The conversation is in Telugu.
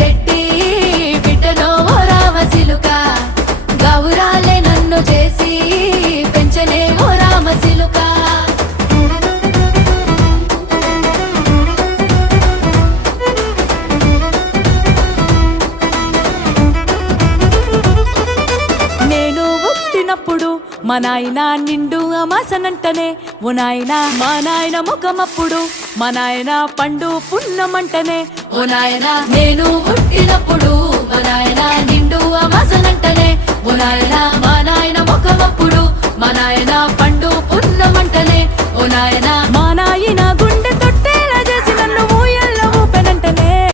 రెడ్డి బిడ్డలో ఓ రామసిలుక గౌరాలే నన్ను చేసి పెంచనే ఓ రామసిలుక నేను పుట్టినప్పుడు మా నాయన నిండు అమాసనంటనే ఓ నాయన మా నాయన ముఖమప్పుడు మా నాయన పండు పున్నమంటనే ఓ నాయన నేను పుట్టినప్పుడు మా నాయన నిండు అమాసనంటనే ఓ నాయన మా నాయన ముఖమప్పుడు మా నాయన పండు పున్నమంటనే ఓ నాయన మా నాయన గుండె